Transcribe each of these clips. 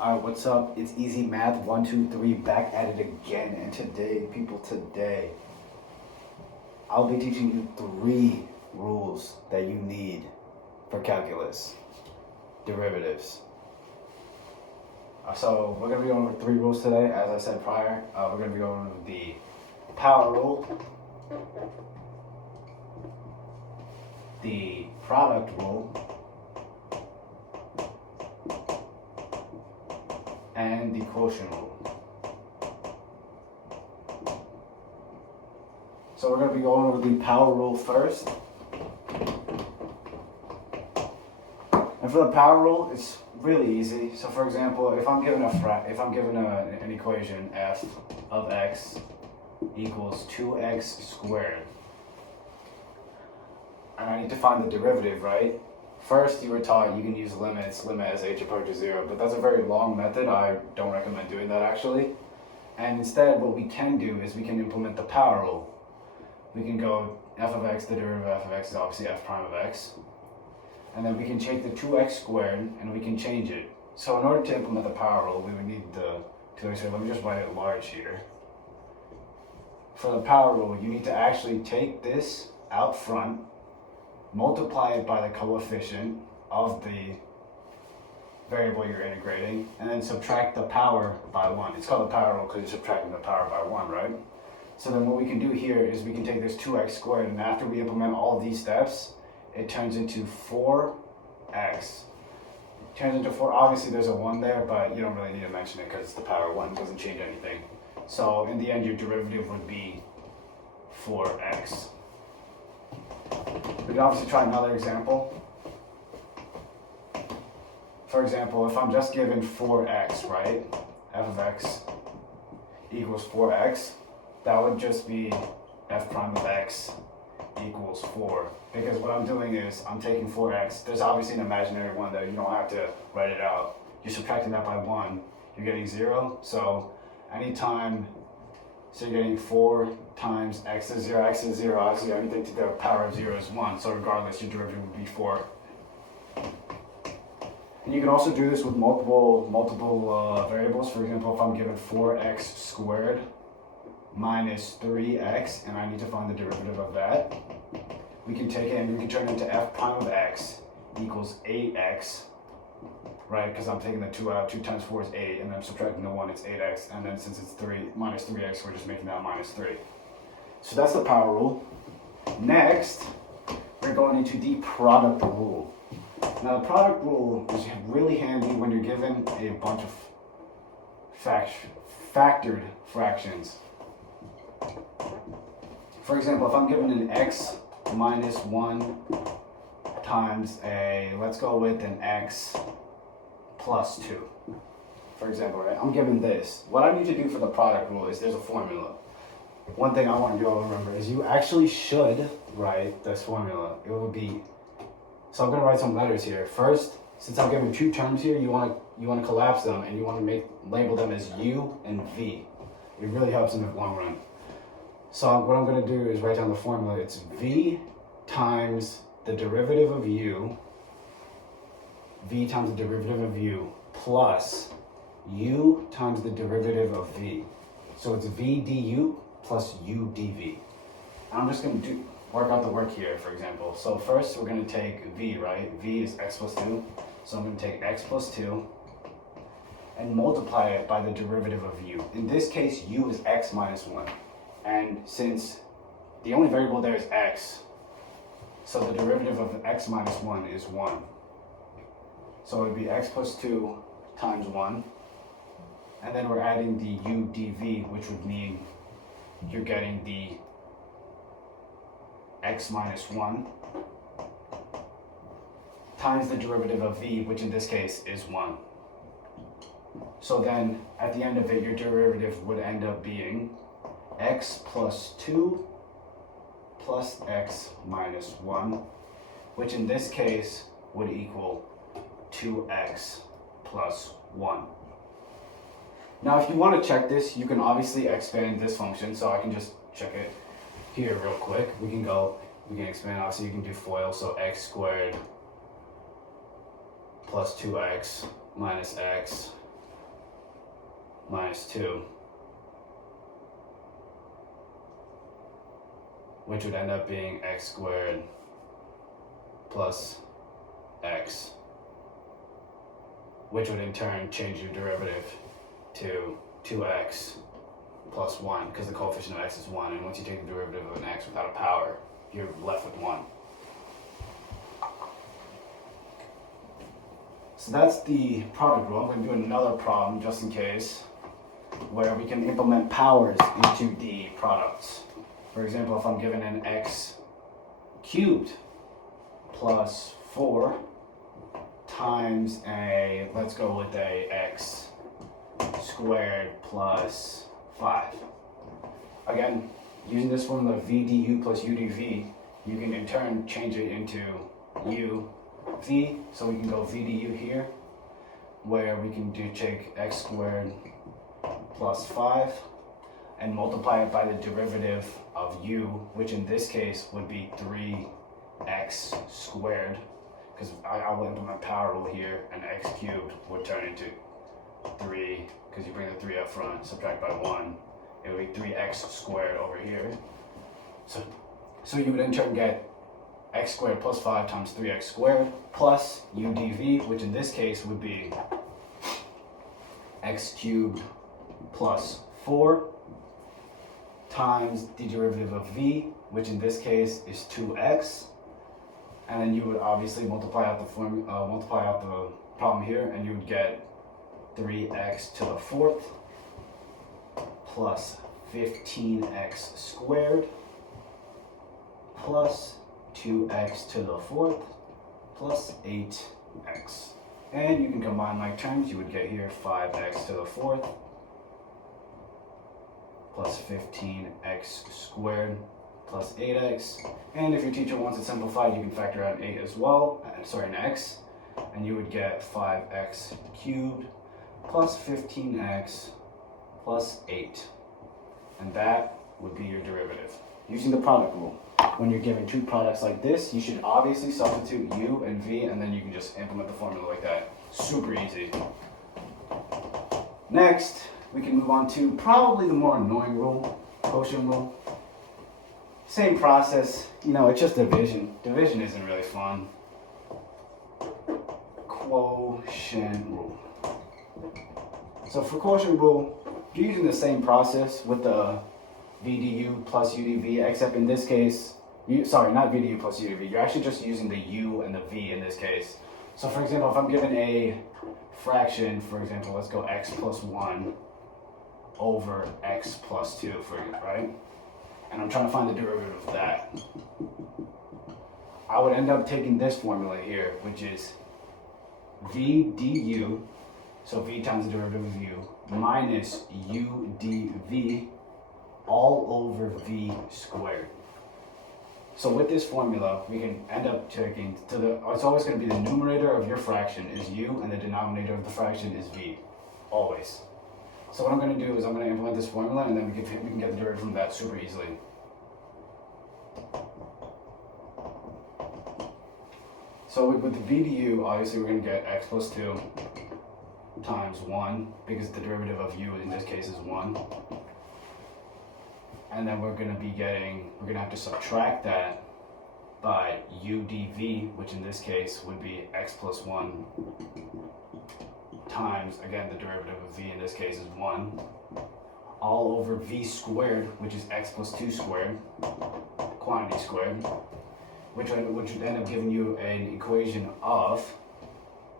Alright, what's up? It's Easy Math 123 back at it again. And today, people, I'll be teaching you 3 rules that you need for calculus, derivatives. So we're going to be going over 3 rules today. As I said prior, we're going to be going over the power rule, the product rule, and the quotient rule. So we're going to be going over the power rule first. And for the power rule, it's really easy. So for example, if I'm given an equation f of x equals 2x squared, and I need to find the derivative, right? First, you were taught you can use limits, limit as h approaches 0, but that's a very long method. I don't recommend doing that actually. And instead, what we can do is we can implement the power rule. We can go f of x, the derivative of f of x is obviously f prime of x. And then we can take the 2x squared and we can change it. So in order to implement the power rule, we would need the 2x squared. Let me just write it large here. For the power rule, you need to actually take this out front, multiply it by the coefficient of the variable you're integrating, and then subtract the power by 1. It's called the power rule because you're subtracting the power by 1, right? So then what we can do here is we can take this 2x squared, and after we implement all these steps, it turns into 4x. It turns into 4, obviously there's a 1 there, but you don't really need to mention it because it's the power of 1, it doesn't change anything. So in the end, your derivative would be 4x. We can obviously try another example. For example, if I'm just given 4x, right? F of x equals 4x, that would just be f prime of x equals 4. Because what I'm doing is I'm taking 4x. There's obviously an imaginary 1 there. You don't have to write it out. You're subtracting that by 1. You're getting 0. So anytime, so you're getting 4 times x is 0. X is 0. Obviously, anything to the power of 0 is 1. So regardless, your derivative would be 4. And you can also do this with multiple variables. For example, if I'm given 4x squared minus 3x, and I need to find the derivative of that, we can take it and we can turn it into f prime of x equals 8x, right? Because I'm taking the 2 out. 2 times 4 is 8, and then I'm subtracting the 1, it's 8x, and then since it's 3 minus 3x, we're just making that minus 3. So that's the power rule. Next, we're going into the product rule. Now, the product rule is really handy when you're given a bunch of factored fractions. For example, if I'm given an x minus 1 times let's go with an x plus 2. For example, right? I'm given this. What I need to do for the product rule is there's a formula. One thing I want you all to remember is you actually should write this formula. It will be, so I'm going to write some letters here. First, since I'm given 2 terms here, you want to collapse them and you want to label them as u and v. It really helps in the long run. So what I'm going to do is write down the formula. It's v times the derivative of u, v times the derivative of u, plus u times the derivative of v. So it's v du plus u dv. I'm just going to work out the work here, for example. So first we're going to take v, right? V is x plus 2. So I'm going to take x plus 2 and multiply it by the derivative of u. In this case, u is x minus 1. And since the only variable there is x, so the derivative of x minus 1 is 1. So it would be x plus 2 times 1. And then we're adding the u dv, which would mean you're getting the x minus 1 times the derivative of v, which in this case is 1. So then at the end of it, your derivative would end up being x plus 2 plus x minus 1, which in this case would equal 2x plus 1. Now if you want to check this, you can obviously expand this function, so I can just check it here real quick. We can expand, obviously you can do FOIL, so x squared plus 2x minus x minus 2, which would end up being x squared plus x, which would in turn change your derivative to 2x plus 1, because the coefficient of x is 1, and once you take the derivative of an x without a power, you're left with 1. So that's the product rule. I'm going to do another problem just in case, where we can implement powers into the products. For example, if I'm given an x cubed plus 4 times a, let's go with a x squared plus 5. Again, using this formula v du plus u dv, you can in turn change it into u v, so we can go v du here, where we can take x squared plus 5 and multiply it by the derivative of u, which in this case would be 3x squared, because I will implement power rule here, and x cubed would turn into 3, because you bring the 3 up front, subtract by 1, it would be 3x squared over here. So you would in turn get x squared plus 5 times 3x squared plus u dv, which in this case would be x cubed plus 4 times the derivative of v, which in this case is 2x, and then you would obviously multiply out the problem here, and you would get 3x to the 4th plus 15x squared plus 2x to the 4th plus 8x. And you can combine like terms. You would get here 5x to the 4th plus 15x squared plus 8x. And if your teacher wants it simplified, you can factor out 8 as well, an x, and you would get 5x cubed plus 15x plus 8. And that would be your derivative. Using the product rule, when you're given two products like this, you should obviously substitute u and v, and then you can just implement the formula like that. Super easy. Next, we can move on to probably the more annoying rule, quotient rule. Same process, it's just division. Division isn't really fun. Quotient rule. So for quotient rule, you're using the same process with the VDU plus UDV, except in this case, not VDU plus UDV, you're actually just using the U and the V in this case. So for example, if I'm given a fraction, for example, let's go x plus 1 over x plus 2, right? And I'm trying to find the derivative of that. I would end up taking this formula here, which is V du, so V times the derivative of U, minus U dV all over V squared. So with this formula, we can end up taking it's always going to be the numerator of your fraction is U and the denominator of the fraction is V, always. So what I'm going to do is I'm going to implement this formula, and then we can get the derivative from that super easily. So with the V du, obviously we're going to get x plus 2 times 1, because the derivative of U in this case is 1. And then we're going to have to subtract that by u dv, which in this case would be x plus 1 times, again, the derivative of v in this case is 1, all over v squared, which is x plus 2 squared, quantity squared, which would end up giving you an equation of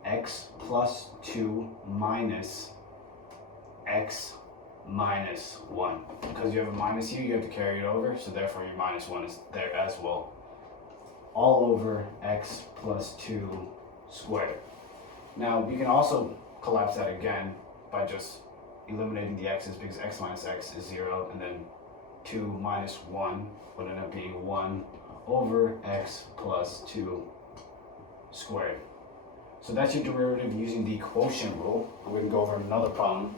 x plus 2 minus x minus 1. Because you have a minus u, you have to carry it over, so therefore your minus 1 is there as well. All over x plus 2 squared. Now we can also collapse that again by just eliminating the x's, because x minus x is 0, and then 2 minus 1 would end up being 1 over x plus 2 squared. So that's your derivative using the quotient rule. We're going to go over another problem.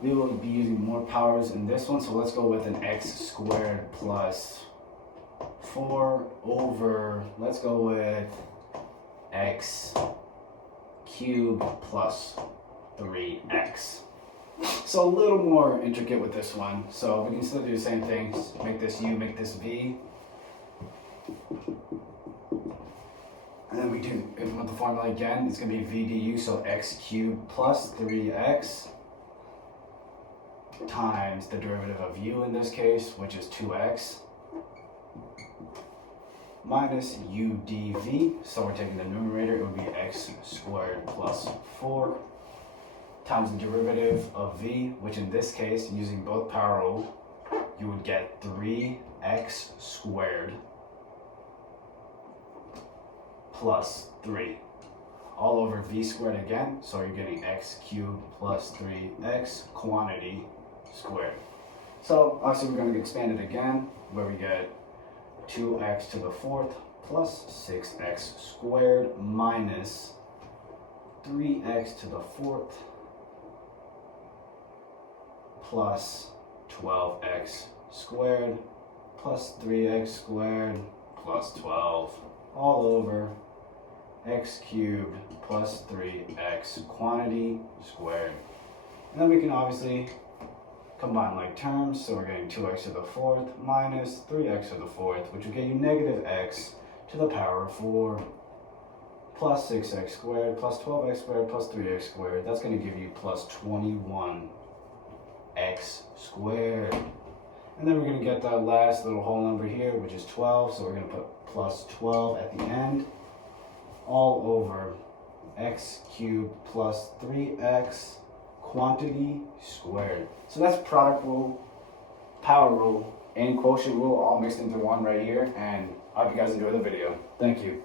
We will be using more powers in this one, so let's go with an x squared plus 4 over, let's go with x cubed plus 3x. So a little more intricate with this one. So we can still do the same thing. Make this u, make this v. And then we do implement the formula again. It's going to be v du, so x cubed plus 3x times the derivative of u in this case, which is 2x, minus u dv. So we're taking the numerator, it would be x squared plus 4 times the derivative of v, which in this case, using both power rule, you would get 3x squared plus 3 all over v squared again, so you're getting x cubed plus 3x quantity squared. So obviously we're going to expand it again, where we get 2x to the 4th plus 6x squared minus 3x to the 4th plus 12x squared plus 3x squared plus 12 all over x cubed plus 3x quantity squared. And then we can obviously combine like terms, so we're getting 2x to the 4th minus 3x to the 4th, which will get you negative x to the power of 4 plus 6x squared plus 12x squared plus 3x squared. That's going to give you plus 21x squared. And then we're going to get that last little whole number here, which is 12, so we're going to put plus 12 at the end, all over x cubed plus 3x quantity squared. So that's product rule, power rule, and quotient rule all mixed into one right here, and I hope you guys enjoy the video. Thank you.